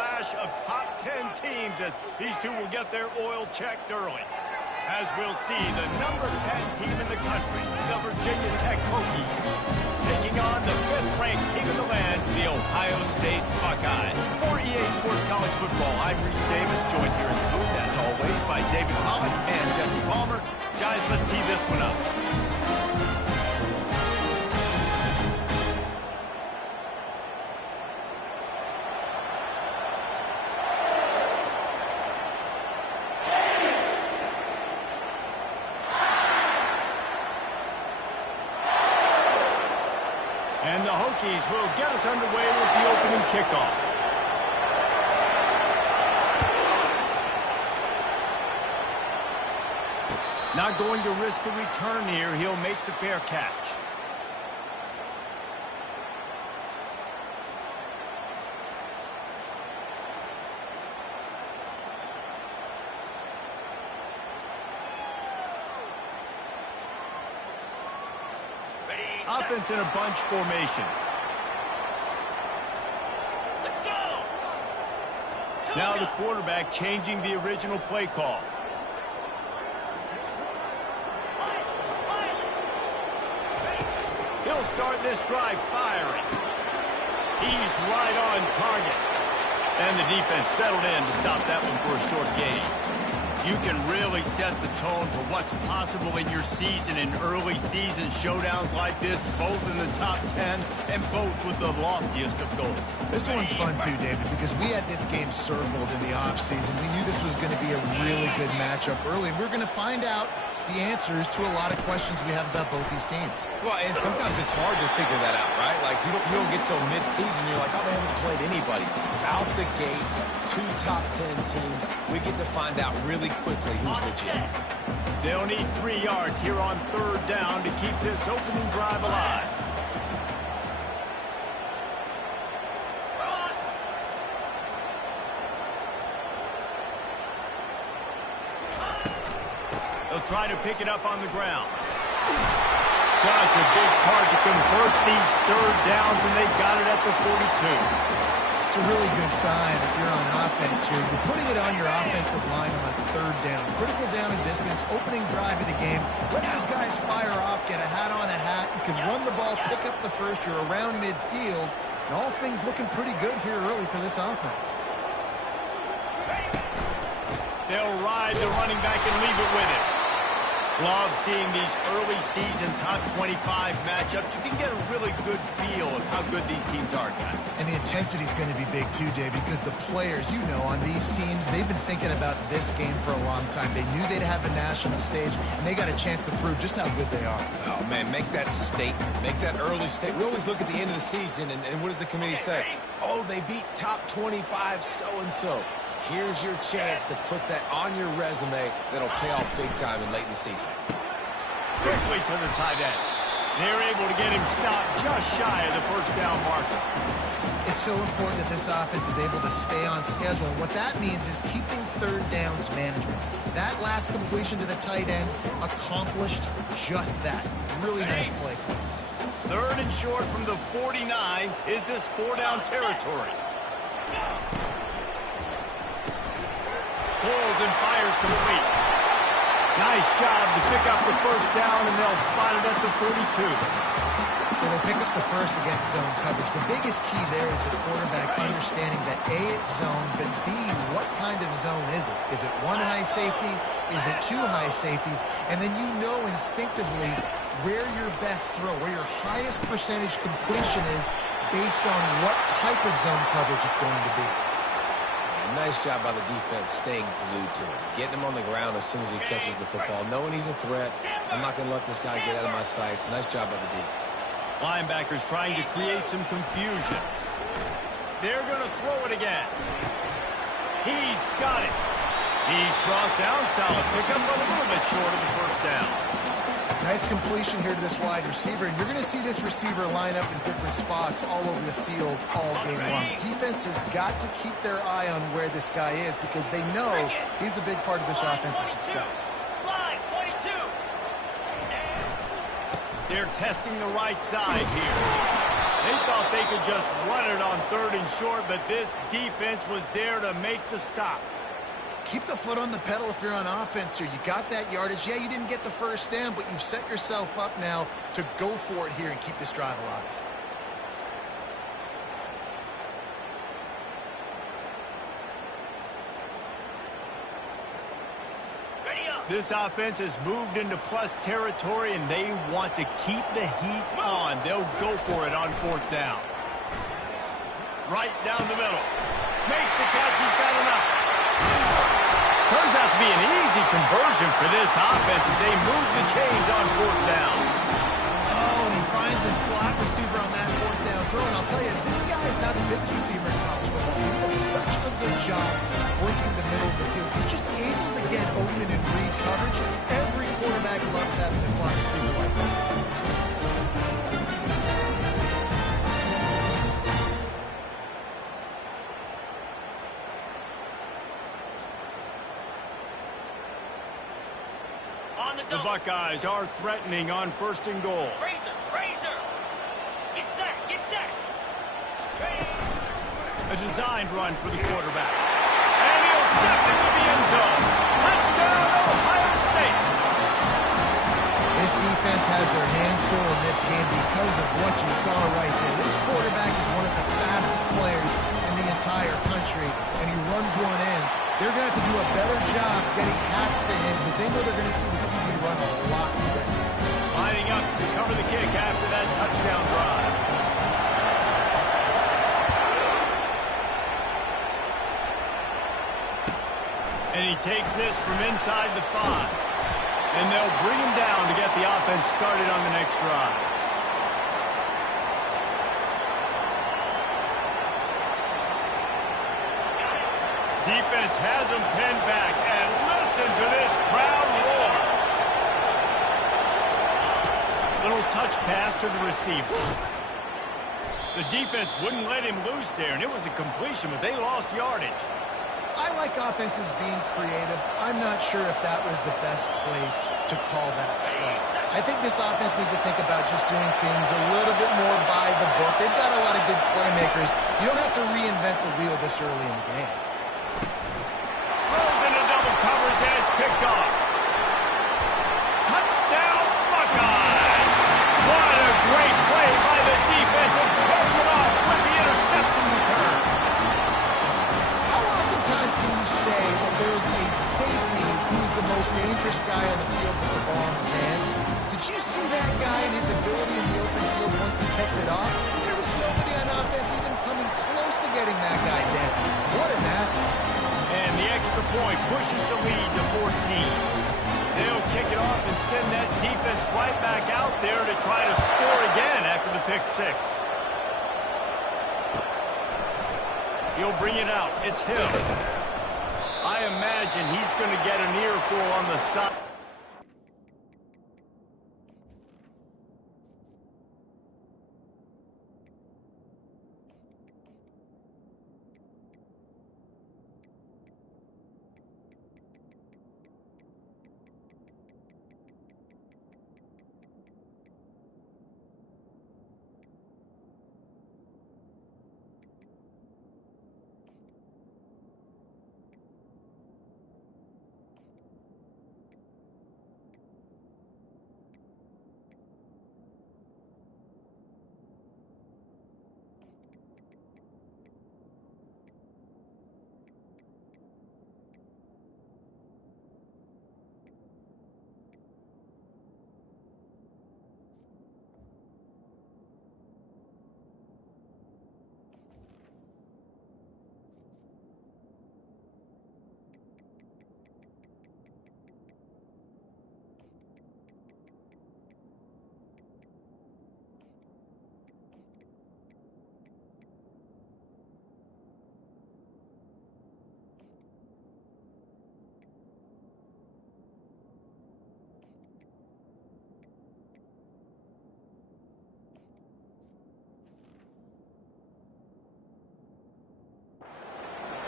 clash of top 10 teams as these two will get their oil checked early. As we'll see, the number 10 team in the country, the Virginia Tech Hokies, taking on the 5th-ranked team in the land, the Ohio State Buckeyes. For EA Sports College Football, I'm Reese Davis, joined here in the booth, as always, by David Pollock and Jesse Palmer. Guys, let's tee this one up. And the Hokies will get us underway with the opening kickoff. Not going to risk a return here. He'll make the fair catch. Offense in a bunch formation. Let's go. Now the quarterback changing the original play call. He'll start this drive firing. He's right on target. And the defense settled in to stop that one for a short gain. You can really set the tone for what's possible in your season in early season showdowns like this, both in the top 10 and both with the loftiest of goals. This one's fun too, David, because we had this game circled in the offseason. We knew this was going to be a really good matchup early, and we're going to find out the answers to a lot of questions we have about both these teams. Well, and sometimes it's hard to figure that out, right? Like, you don't get till mid-season, you're like, oh, they haven't played anybody. Out the gates, 2 top 10 teams, we get to find out really quickly who's legit. They'll need 3 yards here on 3rd down to keep this opening drive alive. They'll try to pick it up on the ground. Such a big part to convert these 3rd downs, and they got it at the 42. It's a really good sign if you're on offense here. You're putting it on your offensive line on 3rd down. Critical down and distance, opening drive of the game. Let those guys fire off, get a hat on a hat. You can run the ball, pick up the first. You're around midfield. And all things looking pretty good here early for this offense. They'll ride the running back and leave it with him. Love seeing these early season top 25 matchups. You can get a really good feel of how good these teams are, guys. And the intensity is going to be big too, Dave, because the players, you know, on these teams, they've been thinking about this game for a long time. They knew they'd have a national stage, and they got a chance to prove just how good they are. Oh, man, make that statement. Make that early statement. We always look at the end of the season, and what does the committee say? Oh, they beat top 25 so-and-so. Here's your chance to put that on your resume that'll pay off big time and late in the season. Quickly to the tight end. They're able to get him stopped just shy of the 1st down marker. It's so important that this offense is able to stay on schedule. And what that means is keeping 3rd downs management. That last completion to the tight end accomplished just that. Really nice play. 3rd and short from the 49. Is this 4-down territory? Pulls and fires complete. Nice job to pick up the 1st down, and they'll spot it at the 42. Well, they pick up the first against zone coverage. The biggest key there is the quarterback understanding that A, it's zone, but B, what kind of zone is it? Is it 1 high safety? Is it 2 high safeties? And then you know instinctively where your best throw, where your highest percentage completion is based on what type of zone coverage it's going to be. Nice job by the defense staying glued to him. Getting him on the ground as soon as he catches the football. Knowing he's a threat. I'm not going to let this guy get out of my sights. Nice job by the D. Linebackers trying to create some confusion. They're going to throw it again. He's got it. He's brought down. Solid pickup, but a little bit short of the 1st down. Nice completion here to this wide receiver, and you're going to see this receiver line up in different spots all over the field all game long. Defense has got to keep their eye on where this guy is because they know he's a big part of this offense's success. Slide, 22. They're testing the right side here. They thought they could just run it on 3rd and short, but this defense was there to make the stop. Keep the foot on the pedal if you're on offense here. You got that yardage. Yeah, you didn't get the first down, but you've set yourself up now to go for it here and keep this drive alive. This offense has moved into plus territory, and they want to keep the heat on. They'll go for it on 4th down. Right down the middle. Makes the catch. He's got enough. Turns out to be an easy conversion for this offense as they move the chains on 4th down. Oh, and he finds a slot receiver on that 4th down throw. And I'll tell you, this guy is not the biggest receiver in college football. He does such a good job working the middle of the field. He's just able to get open and read coverage. Every quarterback loves having a slot receiver like that. The Buckeyes are threatening on 1st and goal. Razor! Get set! A designed run for the quarterback. And he'll step into the end zone. Touchdown, Ohio State! This defense has their hands full in this game because of what you saw right there. This quarterback is one of the fastest players in the entire country, and he runs one in. They're going to have to do a better job getting hats to him because they know they're going to see the QB run a lot today. Lining up to cover the kick after that touchdown drive. And he takes this from inside the 5. And they'll bring him down to get the offense started on the next drive. Defense has him pinned back, and listen to this crowd roar. Little touch pass to the receiver. The defense wouldn't let him loose there, and it was a completion, but they lost yardage. I like offenses being creative. I'm not sure if that was the best place to call that play. I think this offense needs to think about just doing things a little bit more by the book. They've got a lot of good playmakers. You don't have to reinvent the wheel this early in the game. Throws into double coverage, and it's picked off. Touchdown, Buckeyes! What a great play by the defense, and pulling it off with the interception return. How oftentimes can you say that there's a safety who's the most dangerous guy on the field with the ball in his hands? Did you see that guy and his ability in the open field once he picked it off? There was nobody on offense even coming close to getting that guy down. What an athlete. And the extra point pushes the lead to 14. They'll kick it off and send that defense right back out there to try to score again after the pick 6. He'll bring it out. It's him. I imagine he's going to get an earful on the side.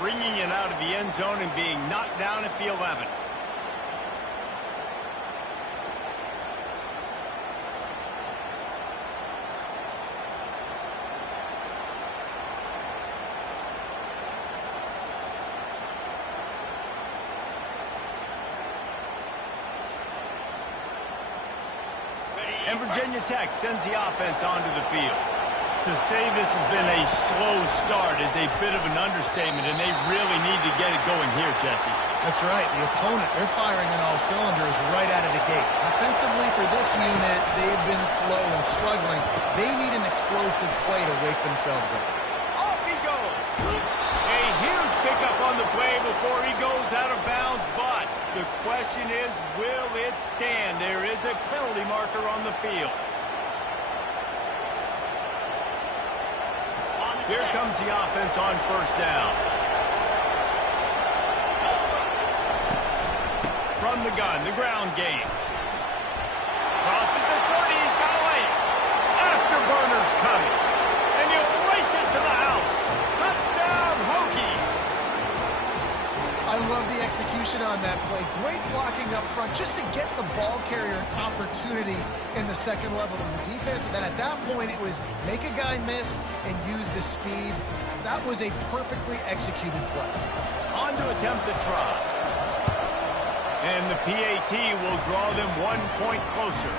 Bringing it out of the end zone and being knocked down at the 11. And Virginia Tech sends the offense onto the field. To say this has been a slow start is a bit of an understatement, and they really need to get it going here, Jesse. That's right. The opponent, they're firing on all cylinders right out of the gate. Offensively for this unit, they've been slow and struggling. They need an explosive play to wake themselves up. Off he goes. A huge pickup on the play before he goes out of bounds, but the question is, will it stand? There is a penalty marker on the field. Here comes the offense on first down. From the gun, the ground game. Crosses the 30, he's got away. Afterburner's coming. And he'll race it to the house. Touchdown, Hokies. I love the execution on that play. Great blocking up front just to get the ball carrier an opportunity in the second level of the defense. And then at that point, it was make a guy miss and use the speed. That was a perfectly executed play. On to attempt the try. And the PAT will draw them 1 point closer.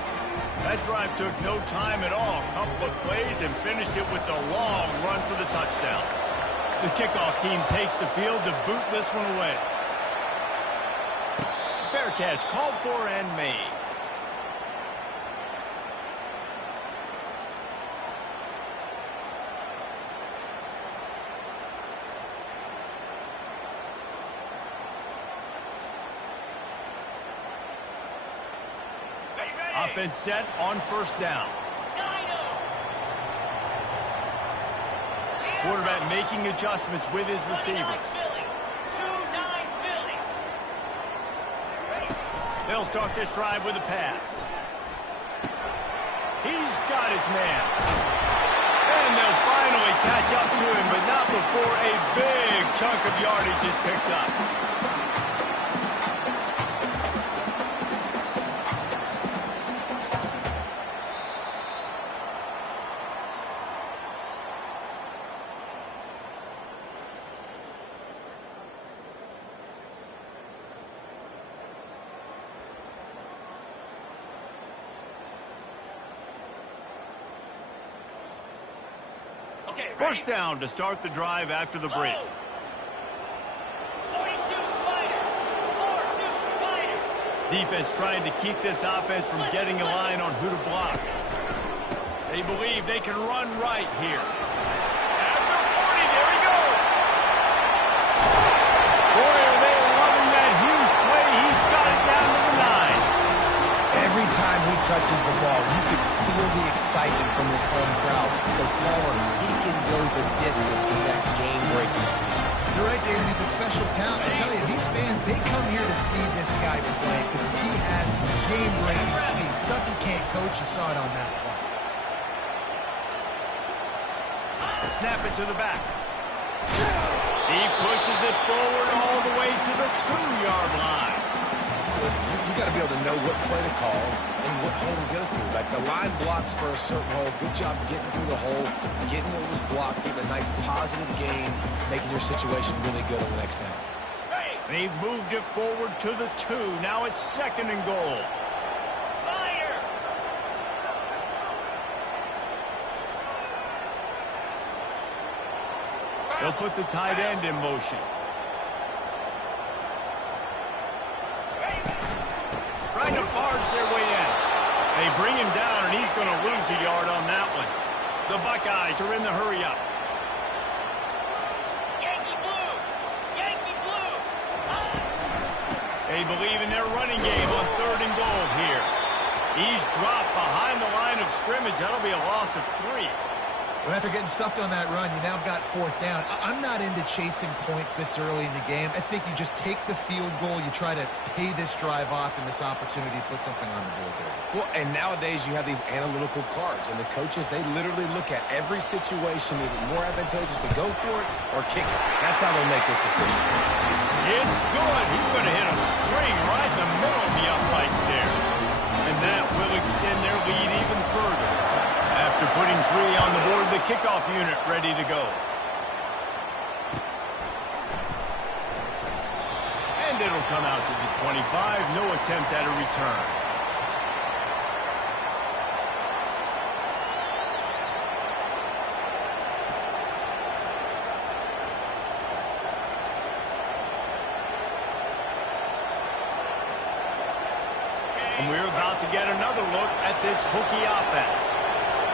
That drive took no time at all. Couple of plays and finished it with a long run for the touchdown. The kickoff team takes the field to boot this one away. Fair catch called for and made. Offense set on first down. Quarterback making adjustments with his receivers. They'll start this drive with a pass. He's got his man. And they'll finally catch up to him, but not before a big chunk of yardage is picked up. First down to start the drive after the break. 42 Spider. 4-2 Spider. Defense trying to keep this offense from getting a line on who to block. They believe they can run right here. After 40, there he goes. Boy, are they loving that huge play. He's got it down to the 9. Every time he touches the ball, you can feel the excitement from this home crowd because Palmer, he can go the distance with that game-breaking speed. You're right, David. He's a special talent. I tell you, these fans, they come here to see this guy play because he has game-breaking speed. Stuff you can't coach. You saw it on that play. Snap it to the back. He pushes it forward all the way to the 2-yard line. Listen, you got to be able to know what play to call and what hole to go through. Like the line blocks for a certain hole. Good job getting through the hole, getting what was blocked, getting a nice positive gain, making your situation really good on the next down. They've moved it forward to the 2. Now it's 2nd and goal. Spider. They'll put the tight end in motion. Trying to barge their way in. They bring him down, and he's going to lose a yard on that one. The Buckeyes are in the hurry-up. Yankee blue. Yankee blue. They believe in their running game on 3rd and goal here. He's dropped behind the line of scrimmage. That'll be a loss of 3. Well, after getting stuffed on that run, you now have got 4th down. I'm not into chasing points this early in the game. I think you just take the field goal. You try to pay this drive off and this opportunity to put something on the board there. Well, and nowadays you have these analytical cards, and the coaches, they literally look at every situation. Is it more advantageous to go for it or kick it? That's how they'll make this decision. It's good. He's going to hit a string right in the middle of the uprights there. And that will extend their lead even further. After putting 3 on the board, the kickoff unit ready to go. And it'll come out to the 25. No attempt at a return. And we're about to get another look at this Hokie offense.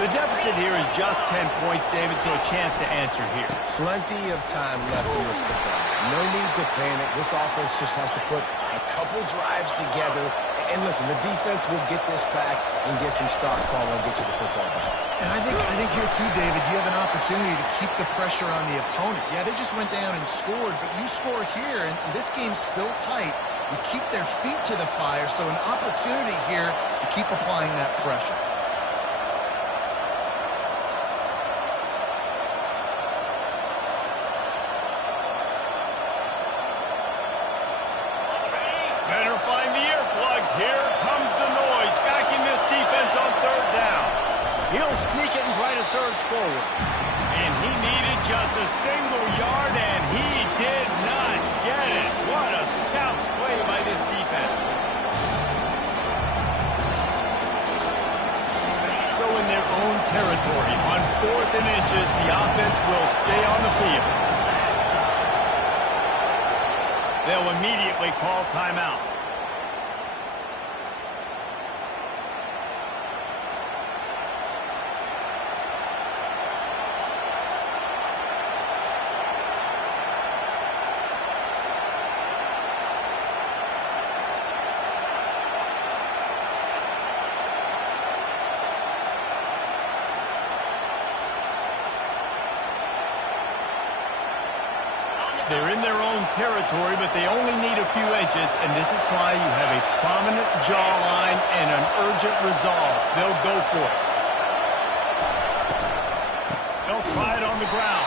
The deficit here is just 10 points, David, so a chance to answer here. Plenty of time left in this football. No need to panic. This offense just has to put a couple drives together. And listen, the defense will get this back and get some stock falling and get you the football back. And I think here too, David, you have an opportunity to keep the pressure on the opponent. Yeah, they just went down and scored, but you score here, and this game's still tight. You keep their feet to the fire, so an opportunity here to keep applying that pressure. Better find the earplugs. Here comes the noise. Backing this defense on third down. He'll sneak it and try to surge forward. And he needed just a single yard, and he did not get it. What a stout play by this defense. So in their own territory, on 4th and inches, the offense will stay on the field. They'll immediately call timeout. They're in their own territory, but they only need a few inches, and this is why you have a prominent jawline and an urgent resolve. They'll go for it. They'll try it on the ground.